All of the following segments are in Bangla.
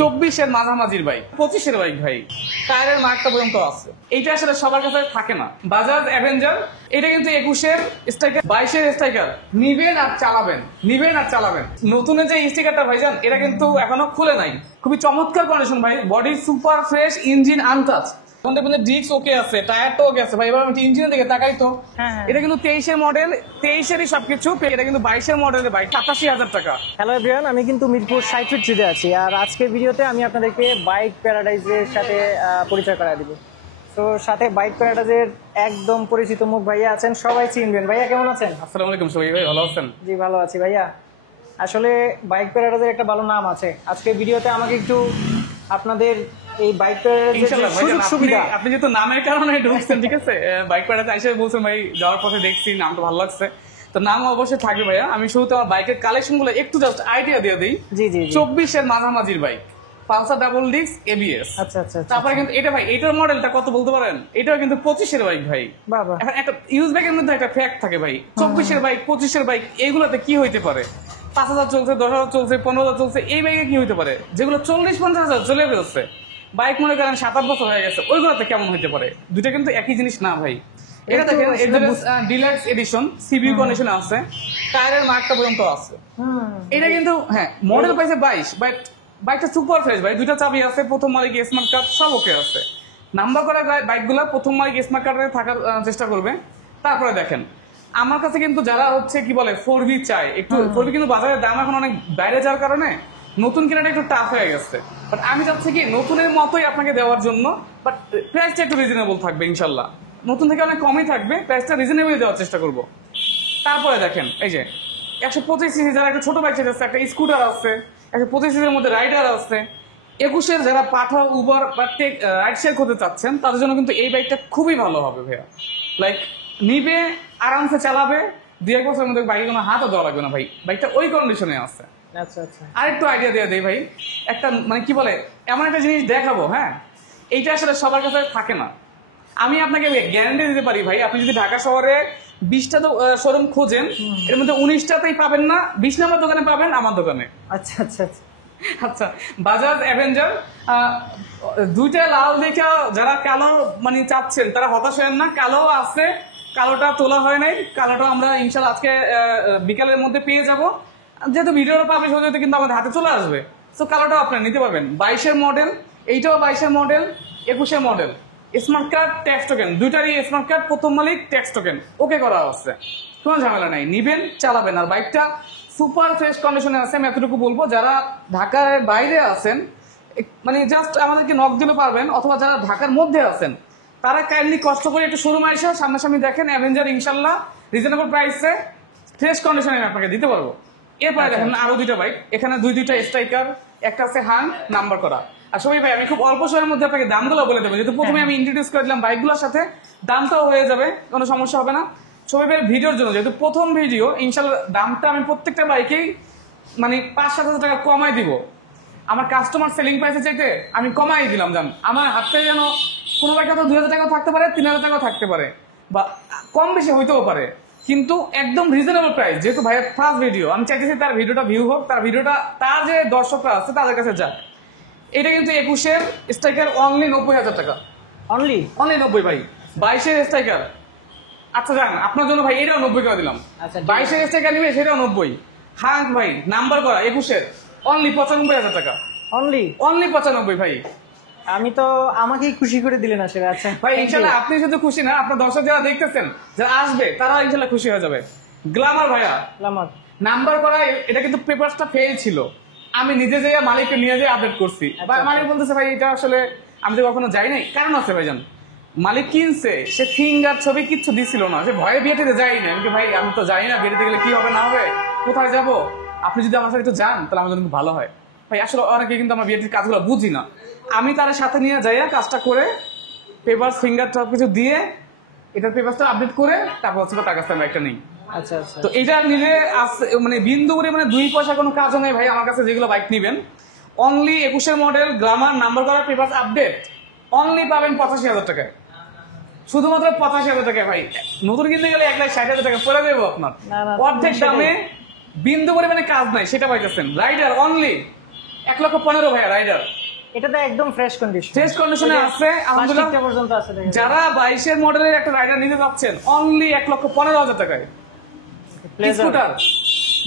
24-এর মাঝামাঝির বাইক, 25-এর বাইক ভাই, টায়ারের মার্কটা পর্যন্ত আছে। এইটা আসলে সবার কাছে থাকে না। বাজাজ অ্যাভেঞ্জার, এটা কিন্তু 21-এর স্ট্রাইকার, 22-এর স্ট্রাইকার। নিবেন আর চালাবেন, নিবেন আর চালাবেন। নতুনের যে স্টিকারটা ভাইজান, এটা কিন্তু এখনো খুলে নাই। খুবই চমৎকার কন্ডিশন ভাই, body super fresh, engine untouch. Disk ওকে আছে, টায়ারটা ওকে আছে ভাই। এবার আমি ইঞ্জিনের দিকে তাকাই তো, এটা কিন্তু 23-এর মডেল, 23-এরই সবকিছু। এটা কিন্তু 22-এর মডেলের বাইক, 87,000 টাকা। হ্যালো এভরিওয়ান, আমি কিন্তু মিরপুর 60 ফিট স্ট্রিটে আছি। আর আজকের ভিডিওতে আমি আপনাদেরকে বাইক প্যারাডাইজের সাথে পরিচয় করায় দিব। তো সাথে বাইক প্যারাডাইজের একদম পরিচিত মুখ ভাইয়া আছেন, সবাই চিনবেন। ভাইয়া কেমন আছেন? আসসালামু আলাইকুম সবাই, ভাই ভালো আছেন? জি ভালো আছি ভাইয়া। আসলে বাইক প্যারাডাইজের একটা ভালো নাম আছে। আজকের ভিডিওতে আমাকে একটু আপনাদের এই বাইক প্যারাডাইজের সুযোগ সুবিধা, আপনি যেহেতু নামের কারণে ঢুকছেন, ঠিক আছে, বাইক প্যারাডাইজ এসে বলছেন ভাই, যাওয়ার পথে দেখছি নামটা ভালো লাগছে, তো নাম অবশ্যই থাকবে ভাইয়া। আমি শুরুতে আমার বাইকের কালেকশন গুলো একটু জাস্ট আইডিয়া দিয়ে দিই। জি জি 24-এর মাঝামাঝির bike, Pulsar double disc ABS. আচ্ছা আচ্ছা। তারপরে কিন্তু এটা ভাই, এটার মডেলটা কত বলতে পারেন? এটাও কিন্তু 25-এর বাইক ভাই। বাবা, এখন একটা ইউজ বাইকের মধ্যে একটা ফ্যাক্ট থাকে ভাই, 24-এর বাইক 25-এর বাইক এইগুলোতে কি হইতে পারে? 5,000 চলছে, 10,000 চলছে, 15,000 চলছে, এই বাইকে কি হইতে পারে? যেগুলো 40-50,000 চলে ফেলছে, বাইক মনে করেন 7-8 বছর হয়ে গেছে, ওইগুলোতে কেমন হইতে পারে? দুইটা কিন্তু একই জিনিস না ভাই। এটা দেখেন, ডিলাক্স এডিশন, সিবিউ কন্ডিশনে আছে, টায়ারের মার্কটা পর্যন্ত আছে। এটা কিন্তু হ্যাঁ মডেল পাইছে 22, বাট বাইকটা সুপার ফ্রেশ ভাই। দুইটা চাবি আছে, প্রথম মালিক স্মার্ট কার্ড, সব ওকে আছে। নাম্বার করা বাইকগুলো প্রথম মালিক স্মার্ট কার্ডে থাকার চেষ্টা করবে। তারপরে দেখেন, আমার কাছে কিন্তু যারা হচ্ছে কি বলে 4V চাই, একটু 4V কিন্তু বাজারের দাম এখন অনেক বাইরে যাওয়ার কারণে নতুন কেনাটা একটু টাফ হয়ে গেছে। বাট আমি চাচ্ছি কি নতুনের মতোই আপনাকে দেওয়ার জন্য, বাট প্রাইসটা একটু রিজনেবল থাকবে ইনশাল্লাহ। নতুন থেকে অনেক কমই থাকবে, প্রাইসটা রিজনেবল দেওয়ার চেষ্টা করব। তারপরে দেখেন, এই যে 125cc যারা একটা ছোট বাইক চাইছে, একটা স্কুটার আছে, 125cc-র মধ্যে রাইডার আছে, 21-এর যারা পাঠা উবার বা রাইড শেয়ার করতে চাচ্ছেন, তাদের জন্য কিন্তু এই বাইকটা খুবই ভালো হবে ভাইয়া। লাইক নিবে, আরামসে চালাবে, 2-1 বছরের মধ্যে বাইকে কোনো হাতও দেওয়া লাগবে না ভাই। বাইকটা ওই কন্ডিশনে আছে। আচ্ছা আচ্ছা। আরেকটু আইডিয়া দিয়ে দেই ভাই, একটা মানে কি বলে, এমন একটা জিনিস দেখাবো, হ্যাঁ, এইটা আসলে সবার কাছে থাকে না। আমি আপনাকে গ্যারান্টি দিতে পারি ভাই, আপনি যদি ঢাকা শহরে 20টা শোরুম খোঁজেন, এর মধ্যে 19টাতেই পাবেন না, 20 নম্বর দোকানে পাবেন আমার দোকানে। আচ্ছা আচ্ছা আচ্ছা। আচ্ছা, বাজাজ অ্যাভেঞ্জার, দুইটা লাল দেখা যারা কালো মানে চাচ্ছেন, তারা হতাশ হবেন না। কালো আছে, কালোটা তোলা হয় নাই, কালোটা আমরা ইনশাল্লাহ আজকে বিকালের মধ্যে পেয়ে যাব। যেহেতু ভিডিওটা পাবলিশ হয়ে যেতে কিন্তু আমাদের হাতে চলে আসবে, তো কালোটাও আপনারা নিতে পারবেন। 22-এর মডেল, এইটাও 22-এর মডেল, 21-এর model, smart card, tax token, দুইটারই স্মার্ট কার্ড, প্রথম মালিক, ট্যাক্স টোকেন ওকে করা আছে, কোনো ঝামেলা নাই। নিবেন, চালাবেন। আর বাইকটা সুপার ফ্রেশ কন্ডিশনে আছে। আমি এতটুকু বলবো, যারা ঢাকার বাইরে আছেন মানে জাস্ট আমাদেরকে নক দিলে পারবেন, অথবা যারা ঢাকার মধ্যে আছেন তারা কাইন্ডলি কষ্ট করে একটু শোরুমে এসে সামনাসামনি দেখেন। অ্যাভেঞ্জার ইনশাল্লাহ রিজনেবল প্রাইসে ফ্রেশ কন্ডিশনে আমি আপনাকে দিতে পারবো। এরপরে দেখেন আরো দুইটা বাইক, এখানে দুইটা স্ট্রাইকার, একটা আছে হাং, নাম্বার করা। আর সবাই ভাই, আমি খুব অল্প সময়ের মধ্যে আপনাকে দামগুলো বলে দেবো, যেহেতু প্রথমে আমি ইন্ট্রোডিউস করে দিলাম বাইকগুলোর সাথে, দামটাও হয়ে যাবে, কোনো সমস্যা হবে না। সবাই ভাই ভিডিওর জন্য, যেহেতু প্রথম ভিডিও, ইনশাল্লাহ দামটা আমি প্রত্যেকটা বাইকেই মানে 5-7 হাজার টাকা কমাই দিব। আমার কাস্টমার সেলিং প্রাইসে চাইতে আমি কমাই দিলাম, জান আমার হাতে যেন কোনো বাইকে তো 2,000 টাকাও থাকতে পারে, 3,000 টাকাও থাকতে পারে, বা কম বেশি হইতেও পারে, কিন্তু একদম রিজনেবল প্রাইস। যেহেতু ভাইয়ের ফার্স্ট ভিডিও, আমি চাইতেছি তার ভিডিওটা ভিউ হোক, তার ভিডিওটা তার যে দর্শকরা আছে তাদের কাছে যাক। এটা কিন্তু 21-এর স্ট্রাইকার অনলি 90,000 টাকা, অনলি 90 ভাই। 22-এর স্ট্রাইকার, আচ্ছা যান আপনার জন্য ভাই এটাও 90 টাকা দিলাম। আচ্ছা, 22-এর স্ট্রাইকার নিবে, সেটাও 90। হাং ভাই, নাম্বার করা 21-এর, অনলি 95,000 টাকা, অনলি 95 ভাই। আমি তো আমাকেই খুশি করে দিলেন আসলে। আচ্ছা ভাই ইনশাল্লাহ আপনি শুধু খুশি না, আপনার দর্শক যারা দেখতেছেন, যারা আসবে, তারা ইনশাল্লাহ খুশি হয়ে যাবে। গ্ল্যামার ভাইয়া, আমার নাম্বার করা, এটা কিন্তু পেপারসটা ফেল ছিল, আমি নিজে যেয়ে মালিককে নিয়ে যেয়ে আপডেট করছি। মালিক বলতেছে ভাই এটা আসলে আমি তো কখনো যাই নাই। কারণ আছে ভাইজান, মালিক কিনছে, সে ফিঙ্গার ছবি কিচ্ছু দিছিল না, সে ভয়ে বিয়েতে যায়নি। আমি ভাই আমি তো যাই না, বিয়েতে গেলে কি হবে না হবে, কোথায় যাব, আপনি যদি আমার সাথে একটু যান তাহলে আমার জন্য খুব ভালো হয়। ভাই আসলে অনেকে কিন্তু আমার বিয়েটির কাজগুলো বুঝি না, আমি তার সাথে নিয়ে যাইয়া কাজটা করে, পেপার ফিঙ্গার সব কিছু দিয়ে, এটার পেপারটা আপডেট করে, তারপর হচ্ছে তার কাছে আমরা একটা নেই। আচ্ছা আচ্ছা। তো এটা নিলে মানে বিন্দু করে মানে 2 পয়সা কোনো কাজও নেই ভাই। আমার কাছে যেগুলো বাইক নিবেন, অনলি 21-এর মডেল, গ্ল্যামার, নাম্বার করা, পেপার আপডেট, অনলি পাবেন 85,000 টাকায়, শুধুমাত্র 85,000 টাকায় ভাই। নতুন কিনতে গেলে 1,60,000 টাকা পড়ে দেবো আপনার, অর্ধেক দামে, বিন্দু পরিমাণে কাজ নাই, সেটা পাইতেছেন। রাইডার অনলি 1,15,000 ভাইয়া রাইডার। এটা তো একদম ফ্রেশ কন্ডিশন, ফ্রেশ কন্ডিশনে আছে আলহামদুলিল্লাহ। প্লাস্টিকটা পর্যন্ত আছে দেখেন। যারা 22-এর মডেলের একটা রাইডার নিতে যাচ্ছেন অনলি 1,15,000 টাকায় স্কুটার।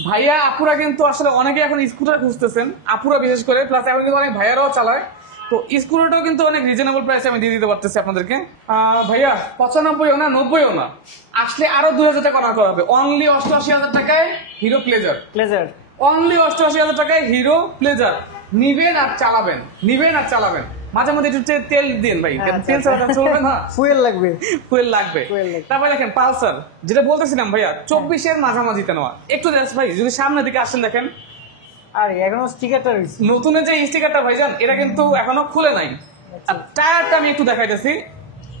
ভাইয়া আপুরা কিন্তু আসলে অনেকে এখন স্কুটার খুঁজতেছেন, আপুরা বিশেষ করে, প্লাস এখন কিন্তু অনেক ভাইয়ারাও চালায়। তো স্কুটারটাও কিন্তু অনেক রিজনেবল প্রাইসে আমি দিয়ে দিতে পারতেছি আপনাদেরকে। ভাইয়া 95ও না 90ও না, আসলে আরো 2,000 টাকা করা হবে। অনলি 88,000 টাকায় হিরো প্লেজার। অনলি 88,000 টাকায় হিরো প্লেজার নিবেন আর চালাবেন, নিবেন আর চালাবেন। মাঝে মধ্যে একটু তেল দিন ভাই, তেল ছাড়া চলবে না, ফুয়েল লাগবে, ফুয়েল লাগবে। তারপরে দেখেন পালসার, যেটা বলতেছিলাম ভাইয়া 24-এর মাঝামাঝিতে নেওয়া। একটু ভাই যদি সামনের দিকে আসেন দেখেন, আর এখনো স্টিকারটা রয়েছে, নতুন যে স্টিকারটা ভাইজান এটা কিন্তু এখনো খুলে নাই। আর টায়ারটা আমি একটু দেখাই দিচ্ছি,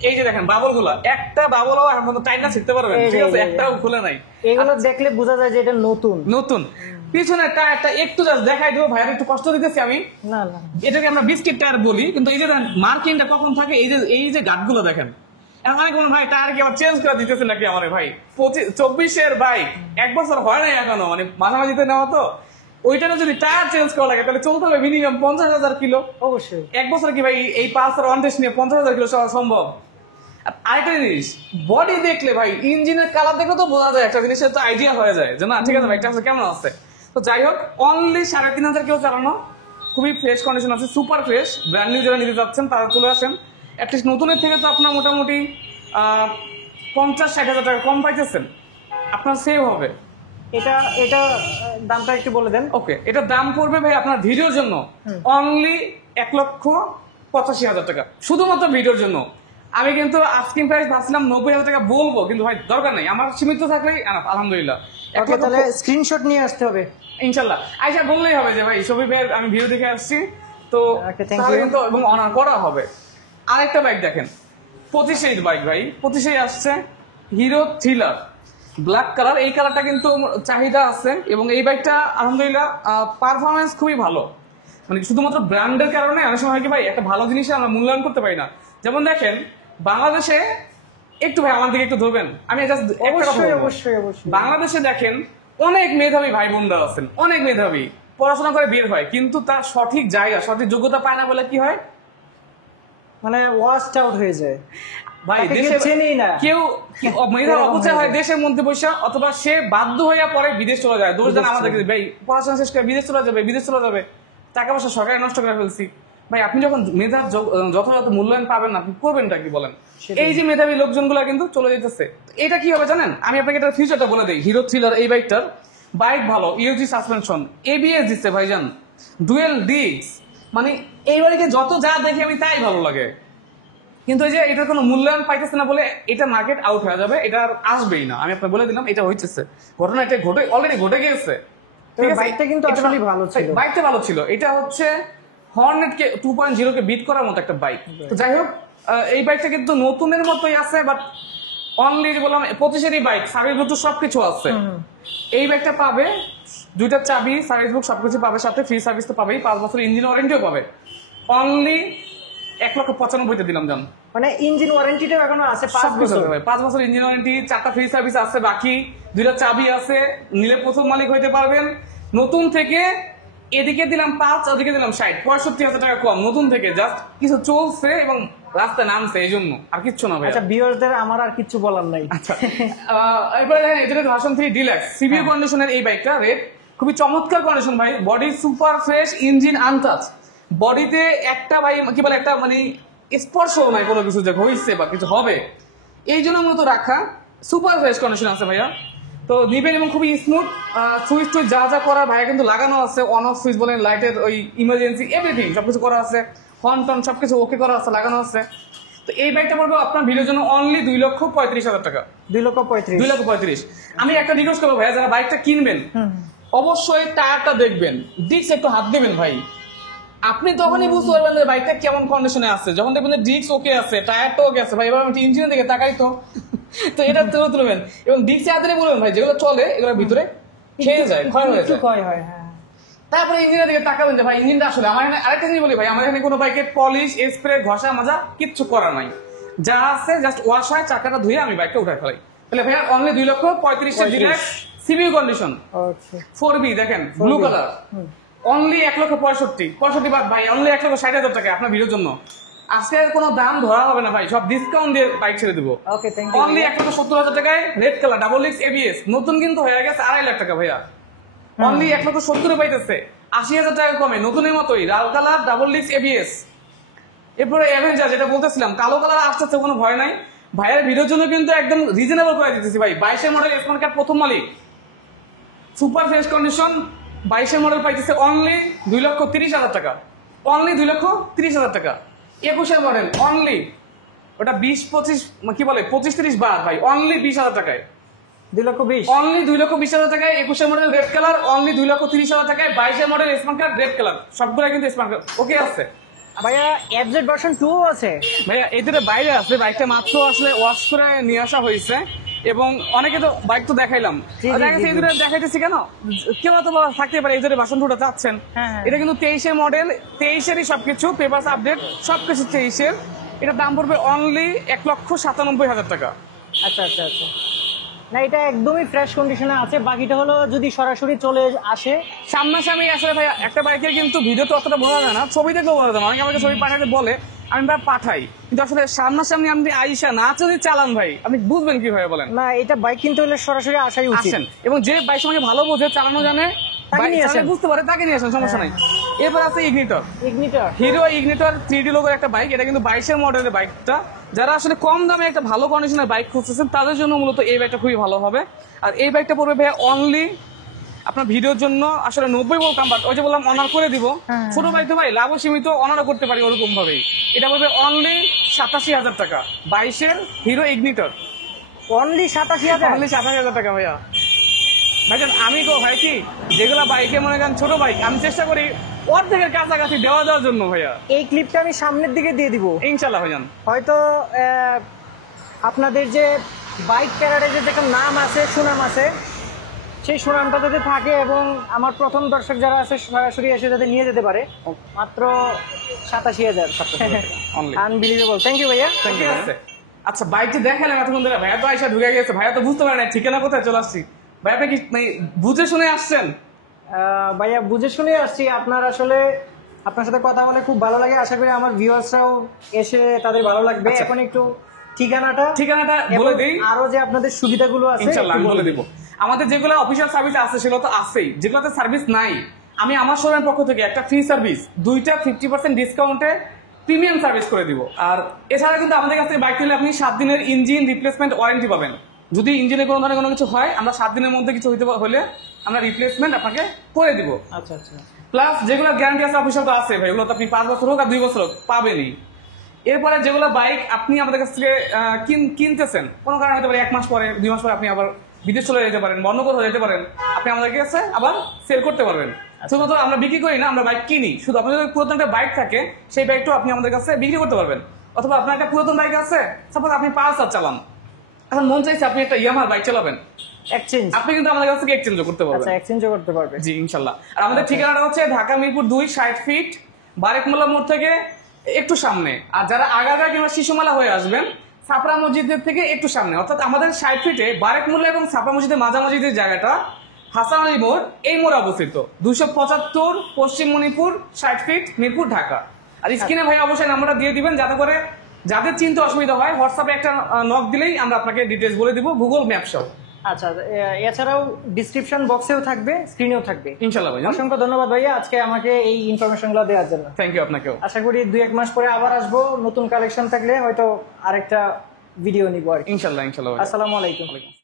এই যে দেখেন বাবল গুলা, একটা বাবলও এখন টাইনা শিখতে পারবেন, ঠিক আছে, একটাও খুলে নাই। এগুলো দেখলে বোঝা যায় যে এটা নতুন নতুন। পিছনের টায়ারটা একটু জাস্ট দেখাই দেবো ভাইয়া, একটু কষ্ট দিতেছি আমি। না না, এটাকে আমরা বিস্কিট টায়ার বলি, কিন্তু এই যে মার্কিংটা কখন থাকে, এই যে গাঁটগুলো দেখেন। এখন কোন ভাই টায়ার কি আবার চেঞ্জ করে দিতেছে নাকি আমার ভাই? 24-এর বাইক 1 বছর হয় নাই এখনো, মানে মাঝামাঝিতে নেওয়া তো, ওইটা যদি টায়ার চেঞ্জ করা লাগে তাহলে চলতে হবে মিনিমাম 50,000 কিলো। অবশ্যই 1 বছর কি ভাই এই পালসার 110 নিয়ে 50,000 কিলো চলা সম্ভব? আরেকটা জিনিস, বডি দেখলে ভাই, ইঞ্জিনের কালার দেখলে তো বোঝা যায়, একটা জিনিসের তো আইডিয়া হয়ে যায় যে না ঠিক আছে ভাই আসলে কেমন আছে। তো যাই হোক, অনলি 3,500 কিলো চালানো, খুবই ফ্রেশ কন্ডিশন আছে, সুপার ফ্রেশ। ব্র্যান্ড নিউ যারা নিতে চাচ্ছেন তারা চলে আসেন। অ্যাটলিস্ট নতুনের থেকে তো আপনার মোটামুটি 50-60 হাজার টাকা কম পাইতেছেন, আপনার সেভ হবে। এটা দামটা একটু বলে দেন। ওকে, এটার দাম পড়বে ভাই আপনার ভিডিওর জন্য অনলি 1,85,000 টাকা, শুধুমাত্র ভিডিওর জন্য। আমি কিন্তু আস্কিং প্রাইস ভাবছিলাম 90,000 টাকা বলবো, কিন্তু ভাই দরকার নেই, আমার সীমিত থাকলেই আলহামদুলিল্লাহ। তাহলে স্ক্রিনশট নিয়ে আসতে হবে ইনশাল্লাহ, আইসা বললেই হবে যে ভাই শফিক ভাই আমি ভিডিও দেখে আসছি, তো তাহলে কিন্তু এবং অনার করা হবে। আরেকটা বাইক দেখেন, 25 বাইক ভাই, 25 আসছে হিরো থ্রিলার ব্ল্যাক কালার। এই কালারটা কিন্তু চাহিদা আছে, এবং এই বাইকটা আলহামদুলিল্লাহ পারফরমেন্স খুবই ভালো। মানে শুধুমাত্র ব্র্যান্ডের কারণে অনেক সময় কি ভাই একটা ভালো জিনিস আমরা মূল্যায়ন করতে পারি না। যেমন দেখেন বাংলাদেশে, একটু ভাই আমার দিকে একটু ধরবেন, আমি অবশ্যই বাংলাদেশে দেখেন অনেক মেধাবী ভাই বোনরা আছেন, অনেক মেধাবী, পড়াশোনা করে বের হয়, কিন্তু তার সঠিক জায়গা সঠিক যোগ্যতা পায় না বলে কি হয়, মানে ওয়াস্ট আউট হয়ে যায় ভাই। দেশে চেনেই না কেউ, মেধা অপচয় হয় দেশের মধ্যে বসে, অথবা সে বাধ্য হইয়া পরে বিদেশ চলে যায়। দোষ দেন আমাদেরকে, ভাই পড়াশোনা শেষ করে বিদেশ চলে যাবে, টাকা পয়সা সরকারে নষ্ট করে ফেলছি। ভাই আপনি যখন মেধার যথাযথ মূল্যায়ন পাবেন না, আপনি করবেনটা কি বলেন? এই যে মেধাবী লোকজনগুলো কিন্তু চলে যেতেছে। এটা কি হবে জানেন, আমি আপনাকে এটা ফিউচারটা বলে দিই। হিরো থ্রিলার এই বাইকটার বাইক ভালো, ইউজি সাসপেনশন, এবিএস দিচ্ছে ভাইজান, ডুয়েল ডিস্ক, মানে এই বাইকে যত যা দেখি আমি তাই ভালো লাগে। কিন্তু এই যে এটার কোনো মূল্যায়ন পাইতেছে না বলে এটা মার্কেট আউট হয়ে যাবে, এটা আর আসবেই না। আমি আপনাকে বলে দিলাম, এটা হইতেছে ঘটনা, এটা অলরেডি ঘটে গিয়েছে। বাইকটা কিন্তু আসলে ভালো ছিল, বাইকটা ভালো ছিল। এটা হচ্ছে হর্নেট কে 2.0 কে বিট করার মতো একটা বাইক। তো যাই হোক, এই বাইকটা কিন্তু নতুনের মতোই আছে, বাট অনলি বললাম 25-এরই বাইক, সার্ভিস বুক সবকিছু আছে। এই বাইকটা পাবে 2টা চাবি, সার্ভিস বুক সবকিছু পাবে, সাথে ফ্রি সার্ভিস তো পাবেই, 5 বছর ইঞ্জিন ওয়ারেন্টিও পাবে। অনলি 1,95,000 দিলাম জান। মানে ইঞ্জিন ওয়ারেন্টিটাও এখনো আছে 5 বছর, 5 বছর ইঞ্জিন ওয়ারেন্টি, 4টা ফ্রি সার্ভিস আছে, বাকি 2টা চাবি আছে, নিলে প্রথম মালিক হইতে পারবেন। নতুন থেকে এদিকে দিলাম 5, ওদিকে দিলাম 60, 65,000 টাকা কম নতুন থেকে, জাস্ট কিছু চলছে এবং রাস্তায় নামছে, এই জন্য আর কিচ্ছু না ভাই। আচ্ছা ভিউয়ারদের আমার আর কিছু বলার নাই। আচ্ছা, এরপরে দেখেন এটা ভার্সন 3 ডিলাক্স সিবিইউ কন্ডিশনের এই বাইকটা, রেড, খুবই চমৎকার কন্ডিশন ভাই, body super fresh, engine untouch, বডিতে একটা ভাই কি বলে একটা মানে স্পর্শ নাই কোনো কিছু যে হইছে বা কিছু হবে, এই জন্য মূলত রাখা, সুপার ফ্রেশ কন্ডিশন আছে ভাইয়া। তো নিবেন এবং খুবই স্মুথ, সুইচ টুইচ যা যা করা ভাইয়া কিন্তু লাগানো আছে, অন অফ সুইচ বলেন, লাইটের ওই ইমার্জেন্সি এভরিথিং সবকিছু করা আছে, হর্ন টন সবকিছু ওকে করা আছে, লাগানো আছে। তো এই বাইকটা পড়বে আপনার ভিডিওর জন্য অনলি 2,35,000 টাকা। 2,35,000। আমি একটা রিকোয়েস্ট করবো ভাইয়া, যারা বাইকটা কিনবেন অবশ্যই টায়ারটা দেখবেন, ডিস্ক একটু হাত দেবেন ভাই। আপনি তখনই বুঝতে পারবেন যে বাইকটা কেমন কন্ডিশনে আছে, যখন দেখবেন যে ডিস্ক ওকে আছে, টায়ারটা ওকে আছে, ভাই এবার আমি ইঞ্জিনের দিকে তাকাই তো তো এটা তুলবেন এবং ডিস্ক হাতে বলবেন ভাই যেগুলো চলে এগুলো ভিতরে খেয়ে যায়, ক্ষয় হয়ে যায়। তারপরে ইঞ্জিনের দিকে তাকাবেন যে ভাই ইঞ্জিনটা আসলে আমার এখানে আরেকটা জিনিস বলি ভাই, আমাদের এখানে কোনো বাইকের পলিশ, স্প্রে, ঘষা মাজা কিচ্ছু করা নাই, যা আছে জাস্ট ওয়াশ হয়, চাকাটা ধুয়ে আমি বাইকটা উঠাই ফেলাই। তাহলে ভাইয়া অনলি 2,35,000 সিবিইউ কন্ডিশন 4B দেখেন, ব্লু কালার, অনলি 1,65,000 বাদ ভাই, অনলি 1,60,000 টাকা আপনার ভিডিওর জন্য। আজকে কোনো দাম ধরা হবে না ভাই, সব ডিসকাউন্ট দিয়ে বাইক ছেড়ে দিব। ওকে, থ্যাংক ইউ। অনলি 1,70,000 টাকায় red colour double x ABS, নতুন কিন্তু হয়ে গেছে 2.5 লাখ টাকা ভাইয়া। অনলি 1,70,000 পাইতেছে, 80,000 টাকা কমে, নতুনের মতোই লাল কালার ডাবল এক্স এবিএস। এরপরে অ্যাভেঞ্জার যেটা বলতেছিলাম, কালো কালার আসতে কোনো ভয় নাই ভাইয়ের ভিডিওর জন্য কিন্তু একদম রিজনেবল করে দিতেছি ভাই। 22-এর মডেল স্মার্ট কার্ড প্রথম মালিক, সুপার ফ্রেশ কন্ডিশন। 22-এর মডেল পাইতেছে অনলি 2,30,000 টাকা, অনলি 2,30,000 টাকা। 21-এর মডেল অনলি ওটা 20-25 কি বলে 25-30 বাদ ভাই, অনলি 20,000 টাকায়, 2,20,000 অনলি 2,20,000 টাকায়। 21-এর মডেল রেড কালার অনলি 2,30,000 টাকায়। 22-এর model smart card red colour, সবগুলো কিন্তু স্মার্ট কার্ড ওকে আছে ভাইয়া। এফজেড ভার্সন 2 আছে ভাইয়া, এদের বাইরে আছে, বাইকটা মাত্র আসলে ওয়াশ করে নিয়ে আসা হয়েছে। এবং অনেকে তো বাইক তো দেখাইলাম, জি, জি, জি, জি। এদের দেখাইতেছি কেন, কেউ তো থাকতে পারে এদের ভার্সন 2টা চাচ্ছেন। হ্যাঁ। এটা কিন্তু 23-এর মডেল, 23-এরই সবকিছু পেপার আপডেট, সবকিছু 23-এর। এটার দাম পড়বে অনলি 1,97,000 টাকা। আচ্ছা আচ্ছা আচ্ছা, না এটা একদমই ফ্রেশ কন্ডিশনে আছে। বাকিটা হলো যদি সরাসরি চলে আসে সামনাসামনি আসলে ভাই একটা বাইকের কিন্তু ভিডিও তো অতটা বোঝা যায় না, ছবি দেখলেও বোঝা যায় না। অনেকে আমাকে ছবি পাঠাতে বলে, আমি ভাই পাঠাই, কিন্তু আসলে সামনাসামনি আপনি আইসা না যদি চালান ভাই, আপনি বুঝবেন কিভাবে বলেন। না, এটা বাইক কিনতে হলে সরাসরি আসাই উচিত। আসেন, এবং যে বাইক সঙ্গে ভালো বোঝে, চালানো জানে, তাকে বাইক নিয়ে চালাতে আসেন। বুঝতে পারে, তাকে নিয়ে আসেন, সমস্যা নাই। এরপর আছে ignitor, ignitor. Hero ignitor 3D লোগোর একটা বাইক। এটা কিন্তু 22-এর মডেলের বাইকটা। যারা আসলে কম দামে একটা ভালো কন্ডিশনের বাইক খুঁজতেছেন তাদের জন্য মূলত এই বাইকটা খুবই ভালো হবে। আর এই বাইকটা পড়বে ভাই অনলি আপনার ভিডিওর জন্য আসলে 90 বলতাম, বাট ওই যে বললাম অনার করে দিব। ছোট বাইক তো ভাই লাভ সীমিত, অনারও করতে পারি ওরকম ভাবেই। এটা পড়বে অনলি 87,000 টাকা, 22-এর হিরো ইগনিটর, অনলি 87,000। অনলি 87,000 টাকা ভাইয়া। ভাইজান আমি তো ভাই কি যেগুলা বাইকে মনে করেন ছোট বাইক, আমি চেষ্টা করি অর্ধেকের কাছাকাছি দেওয়ার জন্য ভাইয়া। এই ক্লিপটা আমি সামনের দিকে দিয়ে দিব ইনশাল্লাহ ভাইজান। হয়তো আপনাদের যে বাইক প্যারাডাইজের যে একটা নাম আছে, সুনাম আছে, সেই সুনামটা যাতে থাকে এবং আমার প্রথম দর্শক যারা আছে সরাসরি এসে যাতে নিয়ে যেতে পারে। মাত্র 87,000, Only. আনবিলিভেবল। থ্যাংক ইউ ভাইয়া। Thank you, ভাইয়া। আচ্ছা বাইকটি দেখালাম এতক্ষণ ধরে, ভাইয়া তো আইসা ঢুকে গেছে, ভাইয়া তো বুঝতে পারে না ঠিকানা কোথায় চলে আসছি। ভাই আপনি কি মানে বুঝে শুনে আসছেন? ভাইয়া বুঝে শুনে আসছি। আপনার সাথে কথা বলে খুব ভালো লাগে, আশা করি আমার ভিউয়ার্সরাও এসে তাদের ভালো লাগবে। আচ্ছা। এখন একটু ঠিকানাটা বলে দিই, আরো যে আপনাদের সুবিধাগুলো আছে ইনশাআল্লাহ আমি একটু বলে দিব। আমাদের যেগুলো অফিসিয়াল সার্ভিস আছে সেগুলো তো আছেই, যেগুলোতে সার্ভিস নাই আমি আমার শোরুমের পক্ষ থেকে একটা ফ্রি সার্ভিস, 2টা 50% ডিসকাউন্টে প্রিমিয়াম সার্ভিস করে দিব। আর এছাড়া কিন্তু আমাদের কাছ থেকে বাইক কিনলে আপনি 7 দিনের ইঞ্জিন রিপ্লেসমেন্ট ওয়ারেন্টি পাবেন। যদি ইঞ্জিনে কোনো ধরনের কোনো কিছু হয়, আমরা 7 দিনের মধ্যে কিছু হলে আমরা রিপ্লেসমেন্ট আপনাকে করে দিব। আচ্ছা আচ্ছা। প্লাস যেগুলো গ্যারান্টি আছে অফিসিয়াল তো আছে ভাই, ওগুলো তো আপনি 5 বছর হোক আর 2 বছর হোক পাবেনই। এরপরে যেগুলো বাইক আপনি আমাদের কাছ থেকে কিনতেছেন, কোনো কারণে হতে পারে 1 মাস পরে 2 মাস পরে আপনি আবার বিদেশ চলে যেতে পারেন, বন্ধ করে যেতে পারেন, আপনি আমাদের কাছে আবার সেল করতে পারবেন। শুধুমাত্র আমরা বিক্রি করি না, আমরা বাইক কিনি। শুধু আপনার যদি পুরাতন একটা বাইক থাকে, সেই বাইকটাও আপনি আমাদের কাছে বিক্রি করতে পারবেন। অথবা আপনার একটা পুরাতন বাইক আছে, সাপোজ আপনি পালসার চালান, এখন মন চাইছে আপনি একটা ইয়ামাহার বাইক চালাবেন, এক্সচেঞ্জ, আপনি কিন্তু আমাদের কাছ থেকে এক্সচেঞ্জ করতে পারবেন। আচ্ছা এক্সচেঞ্জও করতে পারবে। জি ইনশাল্লাহ। আর আমাদের ঠিকানাটা হচ্ছে ঢাকা মিরপুর 2, 60 ফিট, বারেকমোল্লা মোড় থেকে একটু সামনে। আর যারা আগাগা কিংবা শিশুমেলা হয়ে আসবেন, ছাপড়া মসজিদের থেকে একটু সামনে, অর্থাৎ আমাদের 60 ফিটে বারেকমোল্লা এবং ছাপড়া মসজিদের মাঝামাঝি যে জায়গাটা হাসান আলী মোড়, এই মোড়ে অবস্থিত। 275 পশ্চিম মণিপুর, 60 ফিট, মিরপুর, ঢাকা। আর স্ক্রিনে ভাই অবশ্যই নাম্বারটা দিয়ে দিবেন, যাতে করে যাদের চিনতে অসুবিধা হয় হোয়াটসঅ্যাপে একটা নক দিলেই আমরা আপনাকে ডিটেলস বলে দিব, গুগল ম্যাপ সহ। আচ্ছা, এছাড়াও ডিসক্রিপশন বক্সেও থাকবে, স্ক্রিনেও থাকবে। ইনশাল্লাহ ভাই, অসংখ্য ধন্যবাদ ভাইয়া আজকে আমাকে এই ইনফরমেশনগুলো দেওয়ার জন্য। থ্যাংক ইউ আপনাকেও। আশা করি 2-1 মাস পরে আবার আসবো, নতুন কালেকশন থাকলে হয়তো আরেকটা ভিডিও নিবো আর কি। ইনশাল্লাহ। আসসালামু আলাইকুম।